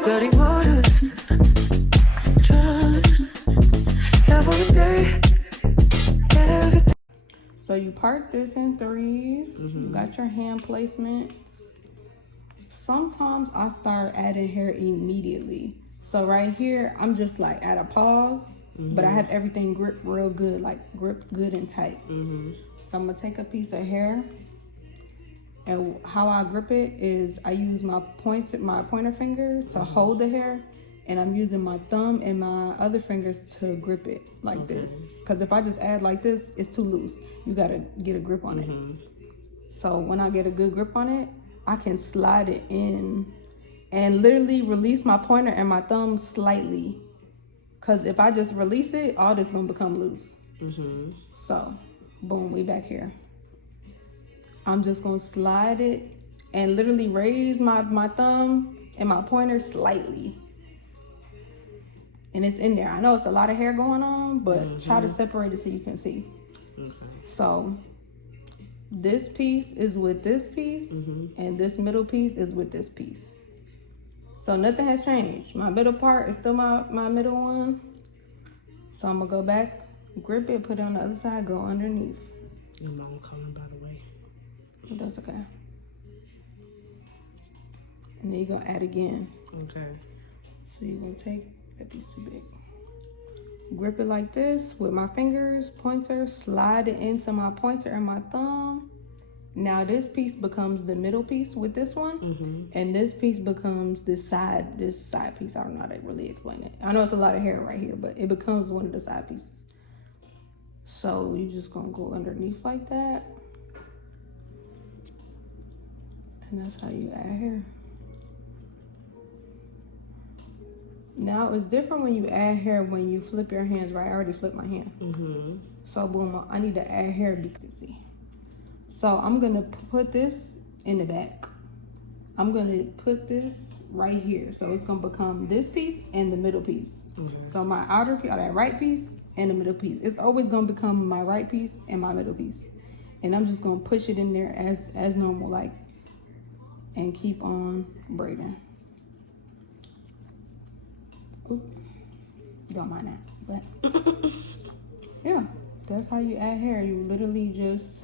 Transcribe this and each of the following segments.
Bloody waters, drowning every day. So you part this in threes. You got your hand placements. Sometimes I start adding hair immediately. So right here, I'm just like at a pause, but I have everything gripped real good, like gripped good and tight. So I'm gonna take a piece of hair, and how I grip it is I use my pointer finger to hold the hair, and I'm using my thumb and my other fingers to grip it like this. Because if I just add like this, it's too loose. You gotta get a grip on it. So when I get a good grip on it, I can slide it in and literally release my pointer and my thumb slightly. Because if I just release it, all this gonna become loose. So, boom, we back here. I'm just gonna slide it and literally raise my thumb and my pointer slightly. And it's in there. I know it's a lot of hair going on, but try to separate it so you can see. So this piece is with this piece, and this middle piece is with this piece. So nothing has changed. My middle part is still my middle one. So I'm gonna go back, grip it, put it on the other side, go underneath. Your mom coming, by the way. That's okay. And then you're gonna add again. Okay. So you're gonna take that piece too big. Grip it like this with my fingers, pointer, slide it into my pointer and my thumb. Now this piece becomes the middle piece with this one, and this piece becomes this side piece. I don't know how to really explain it. I know it's a lot of hair right here, but it becomes one of the side pieces. So you're just gonna go underneath like that. And that's how you add hair. Now it's different when you add hair when you flip your hands, right? I already flipped my hand. So boom, I need to add hair because see. So I'm gonna put this in the back. I'm gonna put this right here. So it's gonna become this piece and the middle piece. So my outer piece, that right piece and the middle piece. It's always gonna become my right piece and my middle piece. And I'm just gonna push it in there as normal, like, and keep on braiding. Oop. Don't mind that, but yeah, that's how you add hair. You literally just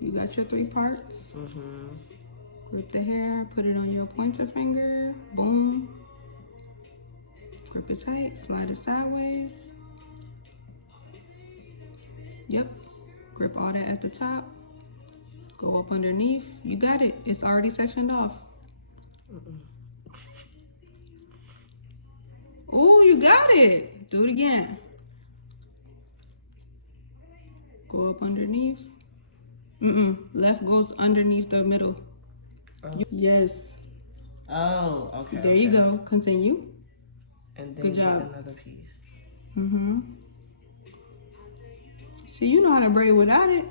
you got your 3 parts. Grip the hair, put it on your pointer finger, boom. Grip it tight, slide it sideways. Yep, grip all that at the top. Go up underneath, you got it. It's already sectioned off. Oh, you got it. Do it again. Go up underneath. Left goes underneath the middle. Yes. Oh, okay. There you go. Continue. And then Good job. get another piece. See, you know how to braid without it.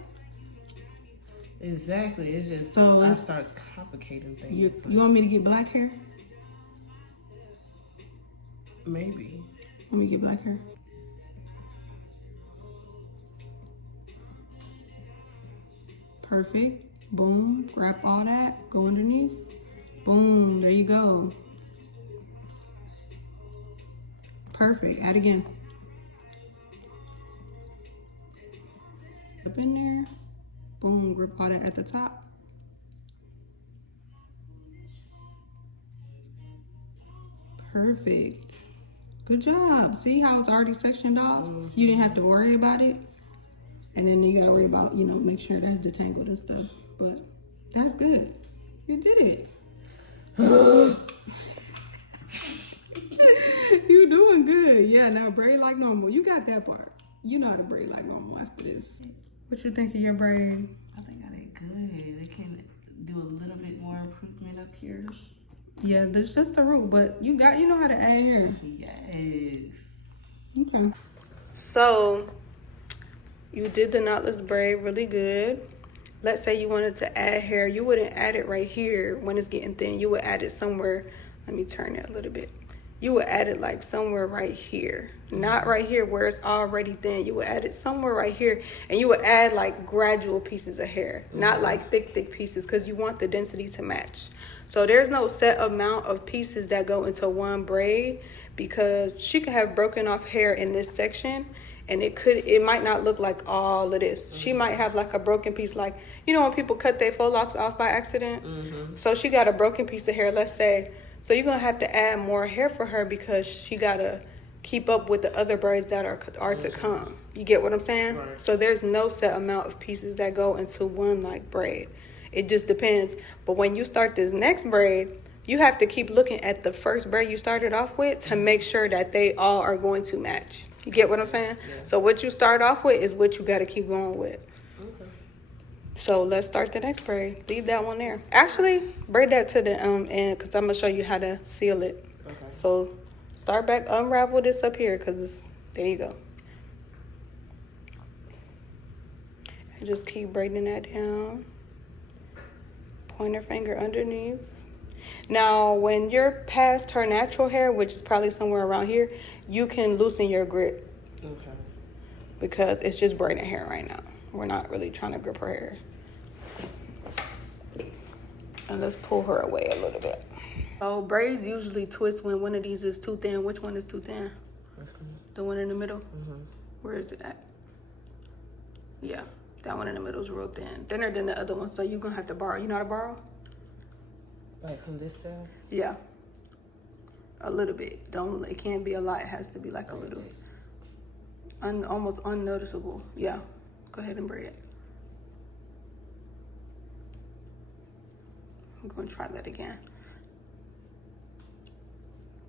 Exactly. It's just So I start complicating things. You want me to get black hair? Maybe. Let me get black hair. Perfect. Boom. Grab all that. Go underneath. Boom. There you go. Perfect. Add again. Up in there. Boom. Grip all that at the top. Perfect. Good job. See how it's already sectioned off? You didn't have to worry about it. And then you gotta worry about, make sure that's detangled and stuff. But that's good. You did it. You doing good. Yeah, now braid like normal. You got that part. You know how to braid like normal after this. What you think of your braid? I think I did good. I can do a little bit more improvement up here. Yeah, that's just the root, but you know how to add hair. Yes. Okay. So you did the knotless braid really good. Let's say you wanted to add hair. You wouldn't add it right here when it's getting thin. You would add it somewhere. Let me turn it a little bit. You would add it like somewhere right here. Not right here where it's already thin. You would add it somewhere right here. And you would add like gradual pieces of hair. Not like thick pieces, because you want the density to match. So there's no set amount of pieces that go into one braid, because she could have broken off hair in this section, and it might not look like all of this. She might have like a broken piece, like, you know when people cut their faux locks off by accident? So she got a broken piece of hair, let's say. So you're gonna have to add more hair for her, because she gotta keep up with the other braids that are to come. You get what I'm saying? Right. So there's no set amount of pieces that go into one like braid. It just depends. But when you start this next braid, you have to keep looking at the first braid you started off with to make sure that they all are going to match. You get what I'm saying? Yeah. So what you start off with is what you got to keep going with. Okay. So let's start the next braid. Leave that one there. Actually, braid that to the end, because I'm going to show you how to seal it. Okay. So start back, unravel this up here, because there you go. And just keep braiding that down. Pointer finger underneath. Now, when you're past her natural hair, which is probably somewhere around here, you can loosen your grip, Okay. because it's just braiding hair right now. We're not really trying to grip her hair. And let's pull her away a little bit. So braids usually twist when one of these is too thin. Which one is too thin? This one. The one in the middle? Where is it at? Yeah, that one in the middle is real thin. Thinner than the other one, so you're gonna have to borrow. You know how to borrow? Like from this side? Yeah. A little bit. It can't be a lot. It has to be like a little. Almost unnoticeable. Yeah. Go ahead and braid it. I'm going to try that again.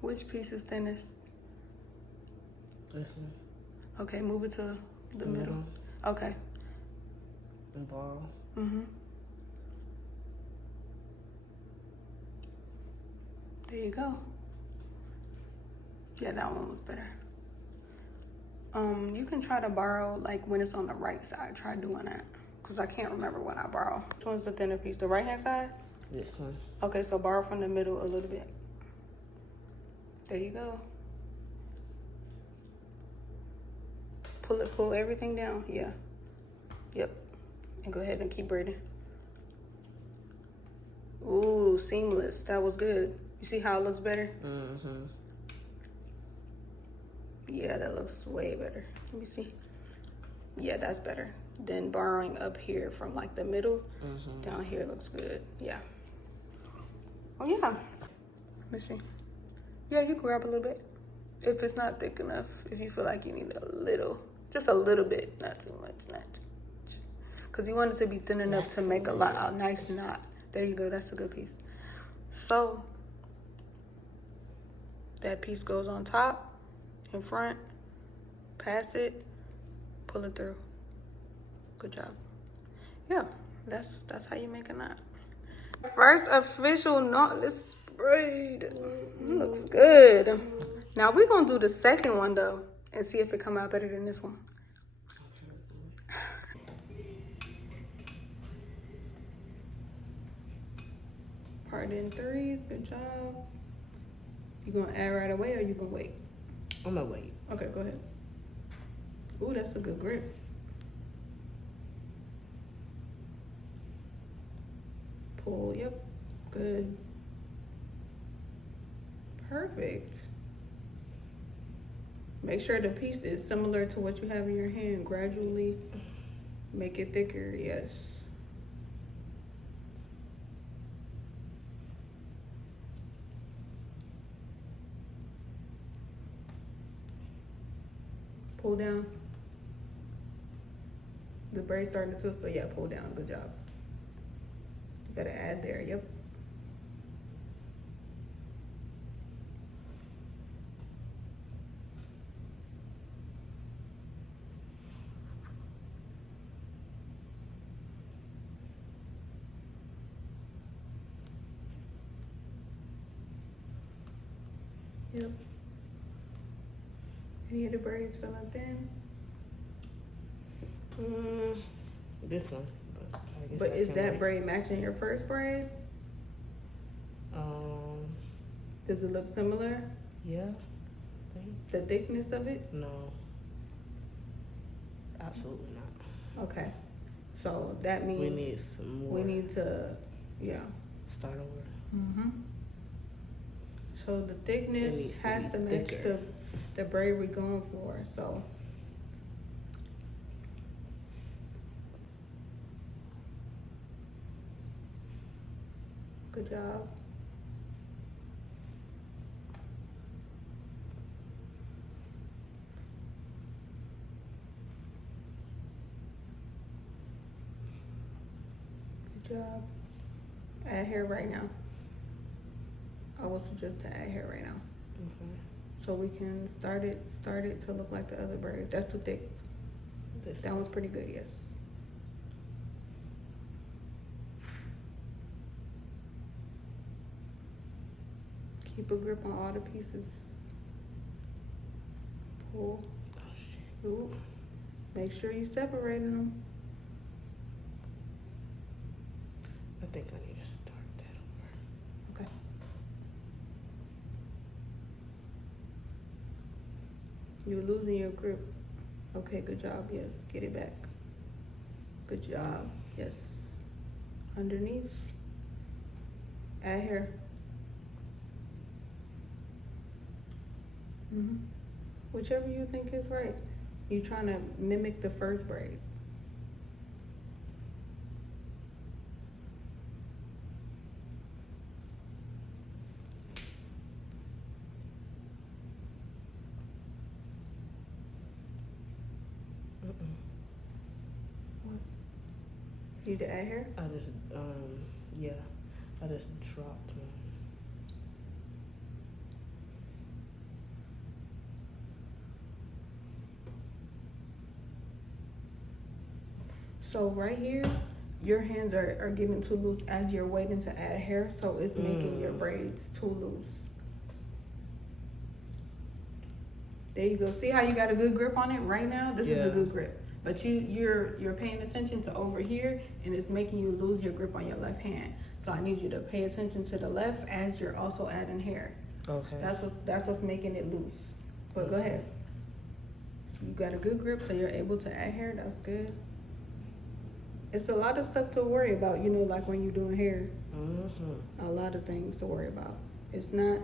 Which piece is thinnest? This one. Okay, move it to the middle. Okay. And borrow. There you go. Yeah, that one was better. You can try to borrow like when it's on the right side. Try doing that, because I can't remember when I borrow. Which one's the thinner piece? The right hand side? This one. Okay, so borrow from the middle a little bit. There you go. Pull everything down. Yeah. Yep. And go ahead and keep braiding. Ooh, seamless. That was good. You see how it looks better? Yeah, that looks way better. Let me see. Yeah, that's better than borrowing up here from like the middle. Down here looks good. Yeah. Oh yeah. Let me see. Yeah, you can grab a little bit. If it's not thick enough, if you feel like you need a little, just a little bit, not too much, not too much. Because you want it to be thin enough to make a nice knot. There you go, that's a good piece. So, that piece goes on top, in front, pass it, pull it through. Good job. Yeah, that's how you make a knot. First official knotless braid. Looks good. Now we're gonna do the second one though and see if it come out better than this one. Part in threes, good job. You gonna add right away or you gonna wait? I'm gonna wait. Okay, go ahead. Ooh, that's a good grip. Pull, yep, good. Perfect. Make sure the piece is similar to what you have in your hand. Gradually make it thicker, yes. Pull down. The braid's starting to twist, so yeah, pull down, good job. You gotta add there, yep. Yep. Any of the braids feeling thin? This one. I guess But I is can that wait. braid matching your first braid? Does it look similar? Yeah. I think. The thickness of it? No. Absolutely not. Okay. So that means We need some more. we need to, yeah. Start over. Mm-hmm. So the It thickness needs to has be to match thicker. the braid we're going for. So good job. Good job. Add hair right now. I would suggest to add hair right now. Okay. So we can start it to look like the other braid. That's too thick. This That one's pretty good, yes. Keep a grip on all the pieces. Pull. Oh shit. Ooh. Make sure you separating them. I think I need to start that over. Okay. You're losing your grip. Okay, good job. Yes, get it back. Good job. Yes. Underneath. Add hair. Whichever you think is right. You're trying to mimic the first braid. What? You need to add hair? I just yeah. I just dropped one. So right here, your hands are getting too loose as you're waiting to add hair, so it's making your braids too loose. There you go. See how you got a good grip on it right now? This is a Yeah. good grip. But you're paying attention to over here, and it's making you lose your grip on your left hand. So I need you to pay attention to the left as you're also adding hair. Okay. That's what's making it loose. But go ahead. You got a good grip, so you're able to add hair. That's good. It's a lot of stuff to worry about, you know, like when you're doing hair. A lot of things to worry about. It's not,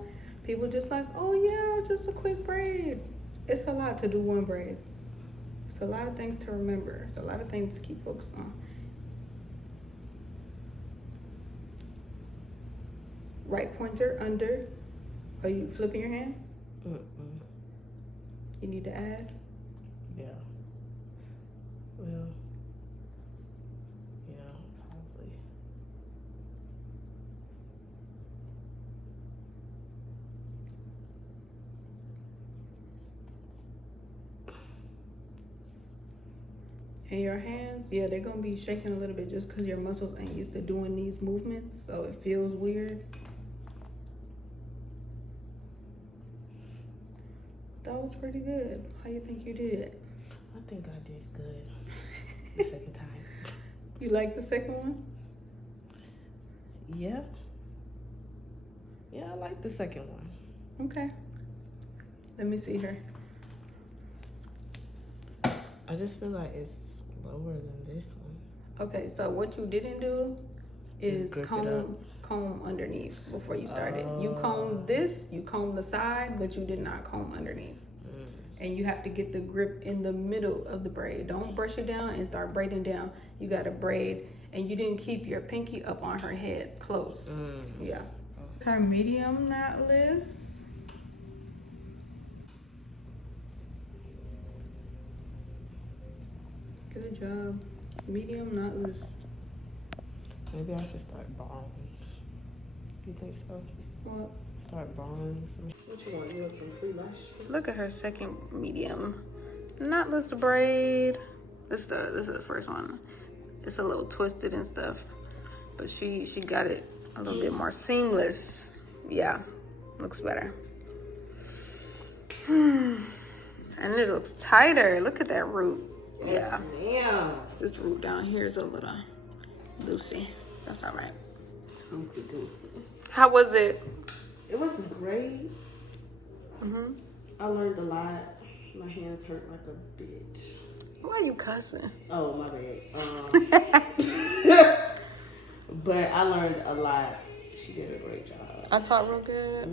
people just like, oh yeah, just a quick braid. It's a lot to do one braid. It's a lot of things to remember. It's a lot of things to keep focused on. Right pointer under. Are you flipping your hands? You need to add. Yeah. Well. Yeah, probably. And your hands, yeah, they're gonna be shaking a little bit just because your muscles ain't used to doing these movements, so it feels weird. That was pretty good. How you think you did? I think I did good the second time. You like the second one? Yeah. Yeah, I like the second one. Okay. Let me see her. I just feel like it's lower than this one. Okay, so what you didn't do is Just grip it up. comb underneath before you started. You combed this, you combed the side, but you did not comb underneath. And you have to get the grip in the middle of the braid. Don't brush it down and start braiding down. You got to braid, and you didn't keep your pinky up on her head close. Yeah. Her medium knotless. Good job. Medium knotless. Maybe I should start balling. You think so? What? Start balling some. What you want? You want some free lash? Look at her second medium knotless braid. This is the first one. It's a little twisted and stuff, but she got it a little bit more seamless. Yeah, looks better. And it looks tighter. Look at that root. Yeah. Yeah. This root down here is a little loosey. That's all right. How was it? It was great. I learned a lot. My hands hurt like a bitch. Why are you cussing? Oh, my bad. But I learned a lot. She did a great job. I taught real good.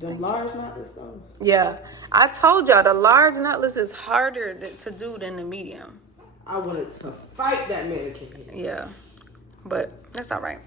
The large knotless though. Yeah. I told y'all the large knotless is harder to do than the medium. I wanted to fight that mannequin. Yeah. But that's all right.